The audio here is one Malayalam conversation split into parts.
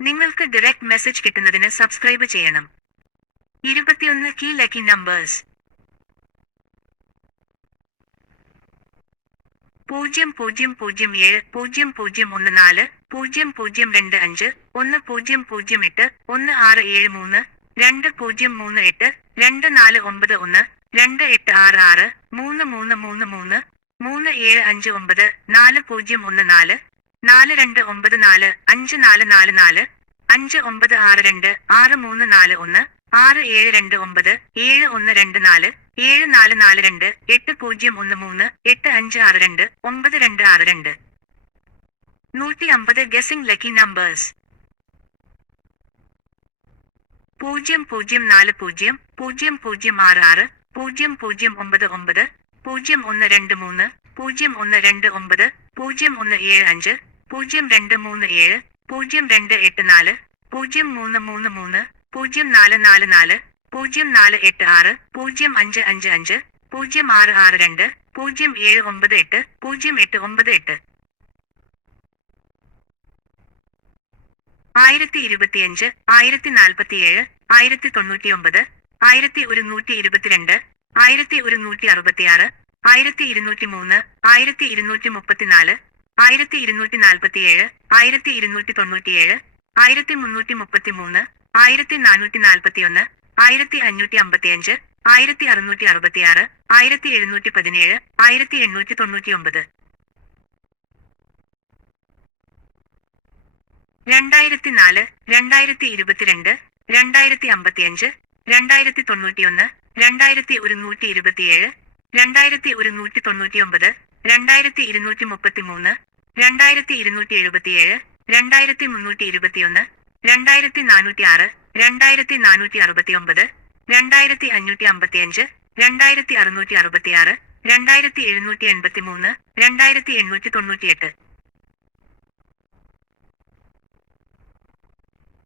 നിങ്ങൾക്ക് ഡയറക്റ്റ് മെസ്സേജ് കിട്ടുന്നതിന് സബ്സ്ക്രൈബ് ചെയ്യണം. ഇരുപത്തിയൊന്ന് കീ ലക്കി നമ്പേഴ്സ് പൂജ്യം പൂജ്യം പൂജ്യം ഏഴ് പൂജ്യം പൂജ്യം ഒന്ന് നാല് പൂജ്യം പൂജ്യം രണ്ട് അഞ്ച് ഒന്ന് പൂജ്യം പൂജ്യം എട്ട് ഒന്ന് ആറ് ഏഴ് മൂന്ന് രണ്ട് പൂജ്യം മൂന്ന് എട്ട് രണ്ട് നാല് ഒമ്പത് ഒന്ന് രണ്ട് എട്ട് ആറ് ആറ് മൂന്ന് മൂന്ന് മൂന്ന് മൂന്ന് മൂന്ന് ഏഴ് അഞ്ച് ഒമ്പത് നാല് പൂജ്യം ഒന്ന് നാല് നാല് രണ്ട് ഒമ്പത് നാല് അഞ്ച് നാല് നാല് നാല് അഞ്ച് ഒമ്പത് ആറ് രണ്ട് ആറ് മൂന്ന് നാല് ഒന്ന് ആറ് ഏഴ് രണ്ട് ഒമ്പത് ഏഴ് ഒന്ന് രണ്ട് നാല് ഏഴ് നാല് നാല് രണ്ട് എട്ട് പൂജ്യം ഒന്ന് മൂന്ന് എട്ട് അഞ്ച് ആറ് രണ്ട് ഒമ്പത് രണ്ട് ആറ് രണ്ട്. നൂറ്റി അമ്പത് ഗസിംഗ് ലക്കി നമ്പേഴ്സ് പൂജ്യം പൂജ്യം നാല് പൂജ്യം പൂജ്യം പൂജ്യം ആറ് ആറ് പൂജ്യം പൂജ്യം ഒമ്പത് ഒമ്പത് പൂജ്യം ഒന്ന് രണ്ട് മൂന്ന് പൂജ്യം ഒന്ന് രണ്ട് ഒമ്പത് പൂജ്യം ഒന്ന് ഏഴ് അഞ്ച് പൂജ്യം രണ്ട് മൂന്ന് ഏഴ് പൂജ്യം രണ്ട് എട്ട് നാല് പൂജ്യം മൂന്ന് മൂന്ന് മൂന്ന് പൂജ്യം നാല് നാല് നാല് പൂജ്യം നാല് എട്ട് ആറ് പൂജ്യം അഞ്ച് അഞ്ച് അഞ്ച് പൂജ്യം ആറ് ആറ് രണ്ട് പൂജ്യം ഏഴ് ഒമ്പത് എട്ട് പൂജ്യം എട്ട് ഒമ്പത് എട്ട്. ആയിരത്തി ഇരുപത്തിയഞ്ച് ആയിരത്തി നാൽപ്പത്തിയേഴ് ആയിരത്തി തൊണ്ണൂറ്റിയൊമ്പത് ആയിരത്തി ഒരുന്നൂറ്റി ഇരുപത്തിരണ്ട് ആയിരത്തി ഒരുന്നൂറ്റി അറുപത്തിയാറ് ആയിരത്തി ഇരുന്നൂറ്റി മൂന്ന് ആയിരത്തി ഇരുന്നൂറ്റി മുപ്പത്തിനാല് ആയിരത്തി ഇരുന്നൂറ്റി നാൽപ്പത്തിയേഴ് ആയിരത്തി ഇരുന്നൂറ്റി തൊണ്ണൂറ്റിയേഴ് ആയിരത്തി മുന്നൂറ്റി മുപ്പത്തിമൂന്ന് ആയിരത്തി നാനൂറ്റി നാൽപ്പത്തിയൊന്ന് ആയിരത്തി അഞ്ഞൂറ്റി അമ്പത്തിയഞ്ച് ആയിരത്തി അറുന്നൂറ്റി അറുപത്തിയാറ് ആയിരത്തി എഴുന്നൂറ്റി പതിനേഴ് ആയിരത്തി എണ്ണൂറ്റി തൊണ്ണൂറ്റിയൊമ്പത് രണ്ടായിരത്തി നാല് രണ്ടായിരത്തി ഇരുപത്തിരണ്ട് രണ്ടായിരത്തി അമ്പത്തിയഞ്ച് രണ്ടായിരത്തി തൊണ്ണൂറ്റിയൊന്ന് രണ്ടായിരത്തി ഒരുന്നൂറ്റി ഇരുപത്തിയേഴ് രണ്ടായിരത്തി ഒരുന്നൂറ്റി തൊണ്ണൂറ്റിയൊമ്പത് രണ്ടായിരത്തി ഇരുന്നൂറ്റി മുപ്പത്തിമൂന്ന് രണ്ടായിരത്തി ഇരുന്നൂറ്റി എഴുപത്തിയേഴ് രണ്ടായിരത്തി മുന്നൂറ്റി ഇരുപത്തിയൊന്ന് രണ്ടായിരത്തി നാനൂറ്റി ആറ് രണ്ടായിരത്തി നാനൂറ്റി അറുപത്തിയൊമ്പത് രണ്ടായിരത്തി അഞ്ഞൂറ്റി അമ്പത്തിയഞ്ച് രണ്ടായിരത്തി അറുന്നൂറ്റി അറുപത്തിയാറ് രണ്ടായിരത്തി എഴുന്നൂറ്റി എൺപത്തിമൂന്ന് രണ്ടായിരത്തി എണ്ണൂറ്റി തൊണ്ണൂറ്റിയെട്ട്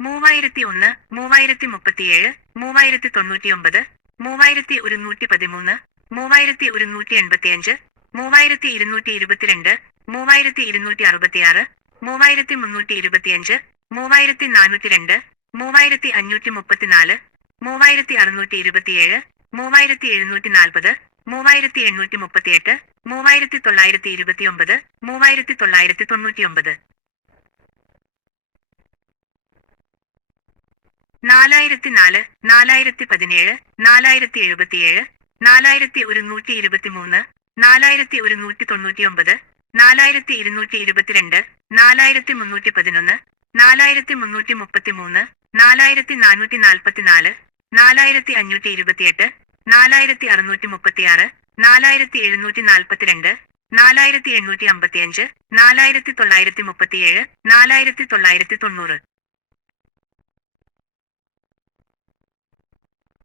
മൂവായിരത്തി ഒന്ന് മൂവായിരത്തി മുപ്പത്തിയേഴ് മൂവായിരത്തി തൊണ്ണൂറ്റിയൊമ്പത് മൂവായിരത്തി ഒരുന്നൂറ്റി പതിമൂന്ന് മൂവായിരത്തി ഒരുന്നൂറ്റി എൺപത്തിയഞ്ച് മൂവായിരത്തി ഇരുന്നൂറ്റി ഇരുപത്തിരണ്ട് മൂവായിരത്തി ഇരുന്നൂറ്റി അറുപത്തിയാറ് മൂവായിരത്തി മുന്നൂറ്റി ഇരുപത്തിയഞ്ച് മൂവായിരത്തി നാനൂറ്റി രണ്ട് മൂവായിരത്തി അഞ്ഞൂറ്റി മുപ്പത്തിനാല് മൂവായിരത്തി അറുന്നൂറ്റി ഇരുപത്തിയേഴ് മൂവായിരത്തി എഴുന്നൂറ്റി നാൽപ്പത് മൂവായിരത്തി എണ്ണൂറ്റി മുപ്പത്തിയെട്ട് മൂവായിരത്തി തൊള്ളായിരത്തി ഇരുപത്തിയൊമ്പത് മൂവായിരത്തി തൊള്ളായിരത്തി തൊണ്ണൂറ്റിയൊമ്പത് നാലായിരത്തി നാല് നാലായിരത്തി പതിനേഴ് നാലായിരത്തി എഴുപത്തിയേഴ് നാലായിരത്തി ഒരുന്നൂറ്റി ഇരുപത്തിമൂന്ന് നാലായിരത്തി ഒരുന്നൂറ്റി തൊണ്ണൂറ്റിയൊമ്പത് നാലായിരത്തി ഇരുന്നൂറ്റി ഇരുപത്തിരണ്ട് നാലായിരത്തി മുന്നൂറ്റി പതിനൊന്ന് നാലായിരത്തി മുന്നൂറ്റി മുപ്പത്തിമൂന്ന് നാലായിരത്തി നാനൂറ്റി നാൽപ്പത്തിനാല് നാലായിരത്തി അഞ്ഞൂറ്റി ഇരുപത്തിയെട്ട് നാലായിരത്തി അറുന്നൂറ്റി മുപ്പത്തിയാറ് നാലായിരത്തി എഴുന്നൂറ്റി നാൽപ്പത്തിരണ്ട് നാലായിരത്തി എണ്ണൂറ്റി അമ്പത്തിയഞ്ച് നാലായിരത്തി തൊള്ളായിരത്തി മുപ്പത്തിയേഴ് നാലായിരത്തി തൊള്ളായിരത്തി തൊണ്ണൂറ്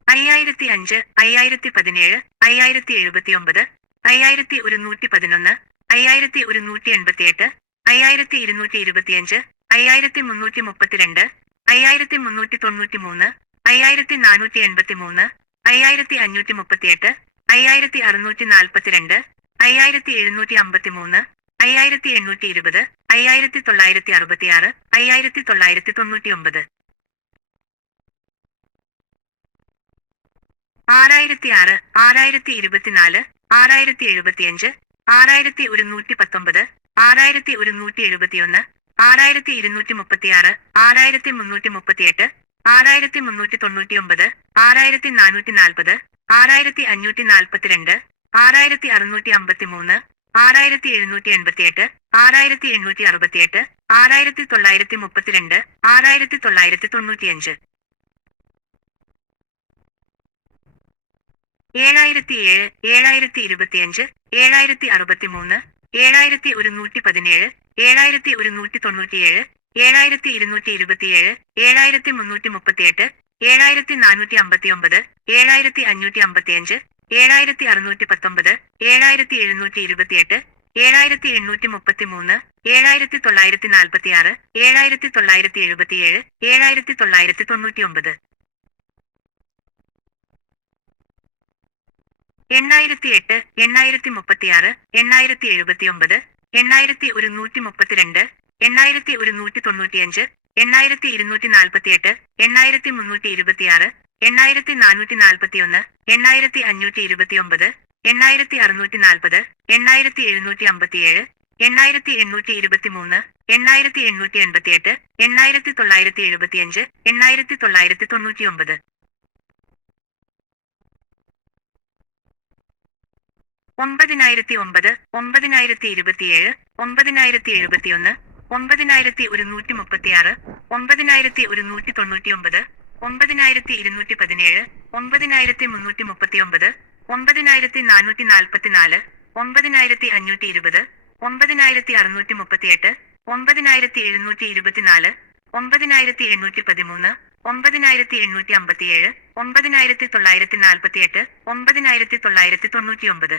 അയ്യായിരത്തി അഞ്ച് അയ്യായിരത്തി പതിനേഴ് അയ്യായിരത്തി എഴുപത്തിയൊമ്പത് അയ്യായിരത്തി ഒരുന്നൂറ്റി പതിനൊന്ന് അയ്യായിരത്തി ഒരുന്നൂറ്റി എൺപത്തിയെട്ട് അയ്യായിരത്തി ഇരുന്നൂറ്റി ഇരുപത്തിയഞ്ച് അയ്യായിരത്തി മുന്നൂറ്റി മുപ്പത്തിരണ്ട് അയ്യായിരത്തി മുന്നൂറ്റി തൊണ്ണൂറ്റി മൂന്ന് അയ്യായിരത്തി നാനൂറ്റി എൺപത്തി മൂന്ന് അയ്യായിരത്തി അഞ്ഞൂറ്റി മുപ്പത്തിയെട്ട് അയ്യായിരത്തി അറുന്നൂറ്റി നാൽപ്പത്തിരണ്ട് അയ്യായിരത്തി എഴുന്നൂറ്റി അമ്പത്തി മൂന്ന് അയ്യായിരത്തി എണ്ണൂറ്റി ഇരുപത് അയ്യായിരത്തി തൊള്ളായിരത്തി അറുപത്തിയാറ് അയ്യായിരത്തി തൊള്ളായിരത്തി തൊണ്ണൂറ്റിയൊമ്പത്. ആറായിരത്തി ആറ് ആറായിരത്തി ഇരുപത്തിനാല് ആറായിരത്തി എഴുപത്തിയഞ്ച് ആറായിരത്തി ഒരുന്നൂറ്റി പത്തൊമ്പത് ആറായിരത്തി ഒരുന്നൂറ്റി എഴുപത്തിയൊന്ന് ആറായിരത്തി ഇരുന്നൂറ്റി മുപ്പത്തിയാറ് ആറായിരത്തി മുന്നൂറ്റി മുപ്പത്തിയെട്ട് ആറായിരത്തി മുന്നൂറ്റി തൊണ്ണൂറ്റിയൊമ്പത് ആറായിരത്തി നാനൂറ്റി നാൽപ്പത് ആറായിരത്തി അഞ്ഞൂറ്റി നാൽപ്പത്തിരണ്ട് ആറായിരത്തി അറുന്നൂറ്റി അമ്പത്തിമൂന്ന് ആറായിരത്തി എഴുന്നൂറ്റി എൺപത്തിയെട്ട് ആറായിരത്തി എണ്ണൂറ്റി അറുപത്തിയെട്ട് ആറായിരത്തി തൊള്ളായിരത്തി മുപ്പത്തിരണ്ട് ആറായിരത്തി തൊള്ളായിരത്തി തൊണ്ണൂറ്റിയഞ്ച് ഏഴായിരത്തി ഏഴ് ഏഴായിരത്തി ഇരുപത്തിയഞ്ച് ഏഴായിരത്തി അറുപത്തിമൂന്ന് ഏഴായിരത്തി ഒരുന്നൂറ്റി പതിനേഴ് ഏഴായിരത്തി ഒരുന്നൂറ്റി തൊണ്ണൂറ്റിയേഴ് ഏഴായിരത്തി ഇരുന്നൂറ്റി ഇരുപത്തിയേഴ് ഏഴായിരത്തി മുന്നൂറ്റി മുപ്പത്തിയെട്ട് ഏഴായിരത്തി നാനൂറ്റി അമ്പത്തിയൊമ്പത് ഏഴായിരത്തി അഞ്ഞൂറ്റി അമ്പത്തിയഞ്ച് ഏഴായിരത്തി അറുന്നൂറ്റി പത്തൊമ്പത് ഏഴായിരത്തി എഴുന്നൂറ്റി ഇരുപത്തിയെട്ട് ഏഴായിരത്തി എണ്ണൂറ്റി മുപ്പത്തി മൂന്ന് ഏഴായിരത്തി തൊള്ളായിരത്തി നാൽപ്പത്തിയാറ് ഏഴായിരത്തി തൊള്ളായിരത്തി എഴുപത്തിയേഴ് ഏഴായിരത്തി തൊള്ളായിരത്തി തൊണ്ണൂറ്റിയൊമ്പത് എണ്ണായിരത്തി എട്ട് എണ്ണായിരത്തി മുപ്പത്തിയാറ് എണ്ണായിരത്തി എഴുപത്തിയൊമ്പത് എണ്ണായിരത്തി ഒരുന്നൂറ്റി മുപ്പത്തിരണ്ട് എണ്ണായിരത്തി ഒരുന്നൂറ്റി തൊണ്ണൂറ്റിയഞ്ച് എണ്ണായിരത്തി ഇരുന്നൂറ്റി നാൽപ്പത്തിയെട്ട് എണ്ണായിരത്തി മുന്നൂറ്റി ഇരുപത്തിയാറ് എണ്ണായിരത്തി നാനൂറ്റി നാൽപ്പത്തിയൊന്ന് എണ്ണായിരത്തി അഞ്ഞൂറ്റി ഇരുപത്തിയൊമ്പത് എണ്ണായിരത്തി അറുന്നൂറ്റി നാൽപ്പത് എണ്ണായിരത്തി എഴുന്നൂറ്റി അമ്പത്തിയേഴ് എണ്ണായിരത്തി എണ്ണൂറ്റി ഇരുപത്തിമൂന്ന് എണ്ണായിരത്തി എണ്ണൂറ്റി എൺപത്തിയെട്ട് എണ്ണായിരത്തി തൊള്ളായിരത്തി എഴുപത്തിയഞ്ച് എണ്ണായിരത്തി തൊള്ളായിരത്തി തൊണ്ണൂറ്റിയൊമ്പത് ഒമ്പതിനായിരത്തി ഒമ്പത് ഒമ്പതിനായിരത്തി ഇരുപത്തിയേഴ് ഒമ്പതിനായിരത്തി എഴുപത്തിയൊന്ന് ഒമ്പതിനായിരത്തി ഒരുന്നൂറ്റി മുപ്പത്തിയാറ് ഒമ്പതിനായിരത്തി ഒരുന്നൂറ്റി തൊണ്ണൂറ്റിയൊമ്പത് ഒമ്പതിനായിരത്തി ഇരുന്നൂറ്റി പതിനേഴ് ഒമ്പതിനായിരത്തി മുന്നൂറ്റി മുപ്പത്തിയൊമ്പത് ഒമ്പതിനായിരത്തി നാനൂറ്റി നാൽപ്പത്തിനാല് ഒമ്പതിനായിരത്തി അഞ്ഞൂറ്റി ഇരുപത് ഒമ്പതിനായിരത്തി അറുന്നൂറ്റി മുപ്പത്തിയെട്ട് ഒമ്പതിനായിരത്തി എഴുന്നൂറ്റി ഇരുപത്തിനാല് ഒമ്പതിനായിരത്തി എണ്ണൂറ്റി പതിമൂന്ന് ഒമ്പതിനായിരത്തി എണ്ണൂറ്റി അമ്പത്തിയേഴ് ഒമ്പതിനായിരത്തി തൊള്ളായിരത്തി നാൽപ്പത്തിയെട്ട് ഒമ്പതിനായിരത്തി തൊള്ളായിരത്തി തൊണ്ണൂറ്റിയൊമ്പത്